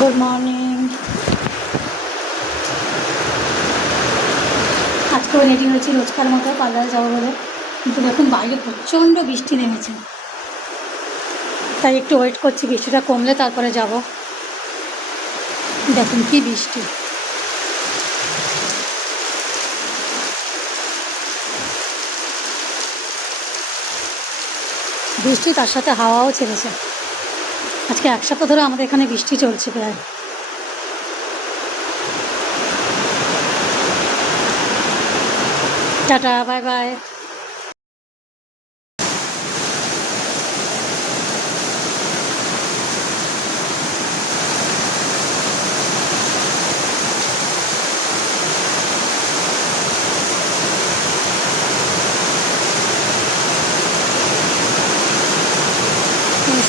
Good morning. আজকেও রেডি হয়েছি রোজকার মতো পার্লারে যাবো বলে, কিন্তু দেখুন বাইরে প্রচণ্ড বৃষ্টি নেমেছে, তাই একটু ওয়েট করছি বৃষ্টিটা কমলে তারপরে যাব। দেখুন কি বৃষ্টি, বৃষ্টি তার সাথে হাওয়াও ছেড়েছে। আজকে এক সপ্তাহ ধরে আমাদের এখানে বৃষ্টি চলছে প্রায়। Tata, bye bye.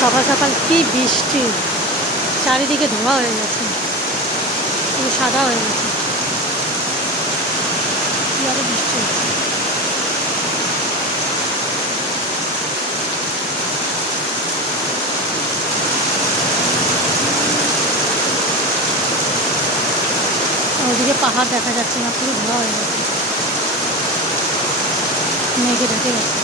সকাল সকাল কি বৃষ্টি, চারিদিকে ধোঁয়া হয়ে গেছে, পুরো সাদা হয়ে গেছে। কি আরো বৃষ্টি হচ্ছে। ওদিকে পাহাড় দেখা যাচ্ছে না, পুরো ধোঁয়া হয়ে গেছে, মেঘে ঢেকে গেছে।